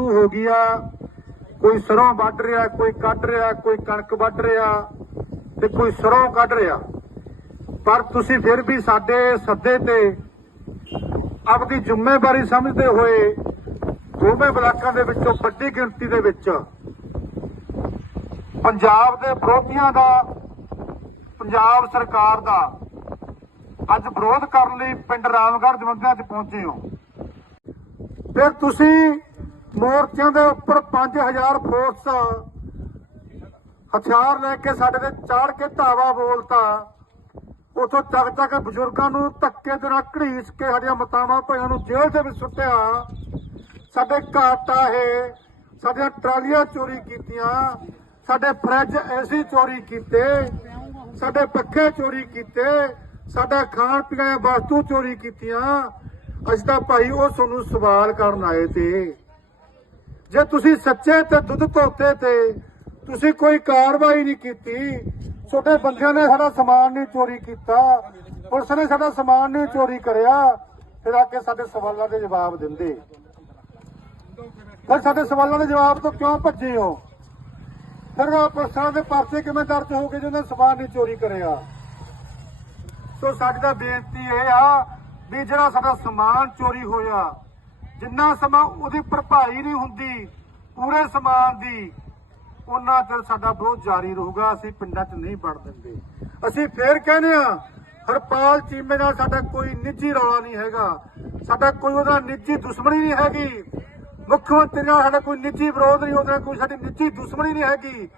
ਸ਼ੁਰੂ ਹੋ ਗਈ ਆ ਕੋਈ ਸਰੋਂ ਵੱਢ ਰਿਹਾ, ਕੋਈ ਕੱਢ ਰਿਹਾ, ਕੋਈ ਕਣਕ ਵੱਢ ਰਿਹਾ ਤੇ ਕੋਈ ਸਰੋਂ ਕੱਢ ਰਿਹਾ। ਪਰ ਤੁਸੀਂ ਫਿਰ ਵੀ ਸਾਡੇ ਸੱਦੇ ਤੇ ਆਪਣੀ ਜ਼ਿੰਮੇਵਾਰੀ ਸਮਝਦੇ ਹੋਏ ਦੋਵੇਂ ਬਲਾਕਾਂ ਦੇ ਵਿੱਚੋਂ ਵੱਡੀ ਗਿਣਤੀ ਦੇ ਵਿੱਚ ਪੰਜਾਬ ਦੇ ਵਿਰੋਧੀਆਂ ਦਾ, ਪੰਜਾਬ ਸਰਕਾਰ ਦਾ ਅੱਜ ਵਿਰੋਧ ਕਰਨ ਲਈ ਪਿੰਡ ਰਾਮਗੜ੍ਹ ਜਮੰਦਿਆਂ 'ਚ ਪਹੁੰਚੇ ਹੋ। ਫਿਰ ਤੁਸੀਂ ਮੋਰਚਿਆਂ ਦੇ ਉੱਪਰ 5000 ਫੋਰਸ ਹਥਿਆਰ ਲੈ ਕੇ ਸਾਡੇ ਤੇ ਚਾੜ ਕੇ ਧਾਵਾ ਬੋਲਤਾ। ਉਥੋਂ ਤੱਕ ਤੱਕ ਬਜ਼ੁਰਗਾਂ ਨੂੰ ਧੱਕੇ ਦੇ ਨਾਲ ਘੜੀਸ ਕੇ ਸਾਡੀਆਂ ਮਤਾਵਾਂ ਭਈਆਂ ਨੂੰ ਜੇਲ੍ਹ ਦੇ ਵਿੱਚ ਸੁੱਟਿਆ। ਸਾਡੇ ਘਾਟਾ ਟਾਹੇ ਸਾਡੀਆਂ ਟਰਾਲੀਆਂ ਚੋਰੀ ਕੀਤੀਆਂ, ਸਾਡੇ ਫਰਿੱਜ ਐਸੀ ਚੋਰੀ ਕੀਤੇ, ਸਾਡੇ ਪੱਖੇ ਚੋਰੀ ਕੀਤੇ, ਸਾਡਾ ਖਾਣ ਪੀਣ ਵਸਤੂ ਚੋਰੀ ਕੀਤੀਆਂ। ਅਸੀਂ ਤਾਂ ਭਾਈ ਉਹ ਤੁਹਾਨੂੰ ਸਵਾਲ ਕਰਨ ਆਏ ਤੇ ਜੇ ਤੁਸੀਂ ਸੱਚੇ ਤੇ ਦੁੱਧ ਧੋਤੇ ਤੇ ਤੁਸੀਂ ਕੋਈ ਕਾਰਵਾਈ ਨਹੀਂ ਕੀਤੀ ਛੋਟੇ ਬੰਦਿਆਂ ਨੇ ਸਾਡਾ ਸਮਾਨ ਨਹੀਂ ਚੋਰੀ ਕੀਤਾ, ਪੁਲਿਸ ਨੇ ਸਾਡਾ ਸਮਾਨ ਨਹੀਂ ਚੋਰੀ ਕਰਿਆ, ਫਿਰ ਆ ਕੇ ਸਾਡੇ ਸਵਾਲਾਂ ਦੇ ਜਵਾਬ ਦਿੰਦੇ। ਫਿਰ ਸਾਡੇ ਸਵਾਲਾਂ ਦੇ ਜਵਾਬ ਤੋਂ ਕਿਉਂ ਭੱਜੇ ਹੋ? ਫਿਰ ਪੁਲਿਸਾਂ ਦੇ ਪਰਚੇ ਕਿਵੇਂ ਦਰਜ ਹੋ ਗਏ ਜਿਹਨਾਂ ਸਮਾਨ ਨਹੀਂ ਚੋਰੀ ਕਰਿਆ? ਸੋ ਸਾਡੀ ਤਾਂ ਬੇਨਤੀ ਇਹ ਆ ਵੀ ਜਿਹੜਾ ਸਾਡਾ ਸਮਾਨ ਚੋਰੀ ਹੋਇਆ ਜਿੰਨਾ ਸਮਾਂ ਉਹਦੀ ਭਰਪਾਈ ਨਹੀਂ ਹੁੰਦੀ, ਪੂਰੇ ਸਮਾਨ ਦੀ, ਉਹਨਾਂ ਚਿਰ ਸਾਡਾ ਵਿਰੋਧ ਜਾਰੀ ਰਹੂਗਾ, ਅਸੀਂ ਪਿੰਡਾਂ 'ਚ ਨਹੀਂ ਵੜ ਦਿੰਦੇ। ਅਸੀਂ ਫੇਰ ਕਹਿੰਦੇ ਆ ਹਰਪਾਲ ਚੀਮੇ ਨਾਲ ਸਾਡਾ ਕੋਈ ਨਿੱਜੀ ਰੌਲਾ ਨਹੀਂ ਹੈਗਾ। ਸਾਡਾ ਕੋਈ ਉਹਦਾ ਨਿੱਜੀ ਦੁਸ਼ਮਣੀ ਨਹੀਂ ਹੈਗੀ। ਮੁੱਖ ਮੰਤਰੀ ਨਾਲ ਸਾਡਾ ਕੋਈ ਨਿੱਜੀ ਵਿਰੋਧ ਨਹੀਂ, ਉਹਦੇ ਕੋਈ ਸਾਡੀ ਨਿੱਜੀ ਦੁਸ਼ਮਣੀ ਨਹੀਂ ਹੈਗੀ।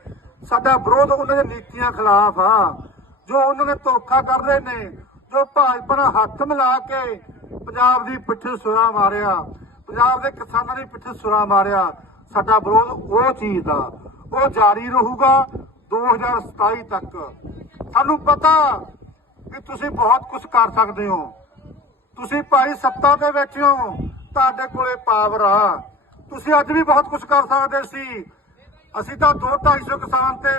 ਸਾਡਾ ਵਿਰੋਧ ਉਹਨਾਂ ਦੇ ਨੀਤੀਆਂ ਖਿਲਾਫ ਆ। ਜੋ ਉਹਨਾਂ ਨੇ ਧੋਖਾ ਕਰ ਰਹੇ ਨੇ, ਜੋ ਭਾਜਪਾ ਨਾਲ ਹੱਥ ਮਿਲਾ ਕੇ ਪੰਜਾਬ ਦੀ ਪਿੱਠ ਸੁਰਾ ਮਾਰਿਆ। ਪੰਜਾਬ ਦੇ ਕਿਸਾਨਾਂ ਦੀ ਪਿੱਛੇ ਸੁਰਾ ਮਾਰਿਆ। ਸਾਡਾ ਵਿਰੋਧ ਉਹ ਚੀਜ਼ ਦਾ ਉਹ ਜਾਰੀ ਰਹੂਗਾ 2027 ਤੱਕ। ਸਾਨੂੰ ਪਤਾ ਵੀ ਤੁਸੀਂ ਬਹੁਤ ਕੁਝ ਕਰ ਸਕਦੇ ਹੋ। ਤੁਸੀਂ ਭਾਈ ਸੱਤਾ ਦੇ ਵਿੱਚ ਹੋ, ਤੁਹਾਡੇ ਕੋਲੇ ਪਾਵਰ ਆ। ਤੁਸੀਂ ਅੱਜ ਵੀ ਬਹੁਤ ਕੁਝ ਕਰ ਸਕਦੇ ਸੀ। ਅਸੀਂ ਤਾਂ 2-250 ਕਿਸਾਨ ਤੇ,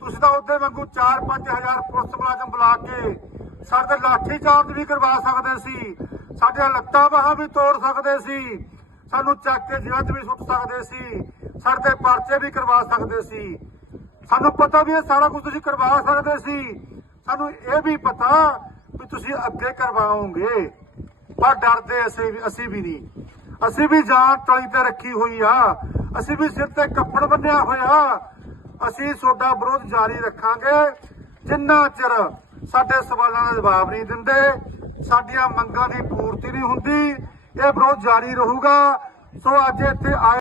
ਤੁਸੀਂ ਤਾਂ ਉਹਦੇ ਵਾਂਗੂ 4-5000 ਪੁਲਿਸ ਮੁਲਾਜ਼ਮ ਬੁਲਾ ਕੇ ਸਾਡੇ ਤੇ ਲਾਠੀ ਚਾਰਜ ਵੀ ਕਰਵਾ ਸਕਦੇ ਸੀ। ਸਾਡੀਆਂ ਲੱਤਾਂ ਬਾਹਾਂ ਵੀ ਤੋੜ ਸਕਦੇ ਸੀ। ਸਾਨੂੰ ਚੱਕ ਕੇ ਜੇਲ੍ਹ 'ਚ ਵੀ ਸੁੱਟ ਸਕਦੇ ਸੀ। ਸਾਡੇ ਤੇ ਪਰਚੇ ਵੀ ਕਰਵਾ ਸਕਦੇ ਸੀ। ਸਾਨੂੰ ਪਤਾ ਵੀ ਇਹ ਸਾਰਾ ਕੁਝ ਤੁਸੀਂ ਕਰਵਾ ਸਕਦੇ ਸੀ। ਸਾਨੂੰ ਇਹ ਵੀ ਪਤਾ ਵੀ ਤੁਸੀਂ ਅੱਗੇ ਕਰਵਾਓਗੇ। ਪਰ ਡਰਦੇ ਅਸੀਂ ਵੀ ਅਸੀਂ ਵੀ ਨਹੀਂ। ਅਸੀਂ ਵੀ ਜਾਨ ਤਲੀ ਤੇ ਰੱਖੀ ਹੋਈ ਆ। ਅਸੀਂ ਵੀ ਸਿਰ ਤੇ ਕੱਪੜ ਬੰਨਿਆ ਹੋਇਆ। ਅਸੀਂ ਤੁਹਾਡਾ ਵਿਰੋਧ ਜਾਰੀ ਰੱਖਾਂਗੇ। ਜਿੰਨਾ ਚਿਰ ਸਾਡੇ ਸਵਾਲਾਂ ਦਾ ਜਵਾਬ ਨਹੀਂ ਦਿੰਦੇ ਸਾਡੀਆਂ ਮੰਗਾਂ ਦੀ ਪੂਰਤੀ ਨਹੀਂ ਹੁੰਦੀ ਇਹ ਵਿਰੋਧ ਜਾਰੀ ਰਹੂਗਾ। ਸੋ ਅੱਜ ਇੱਥੇ ਆਏ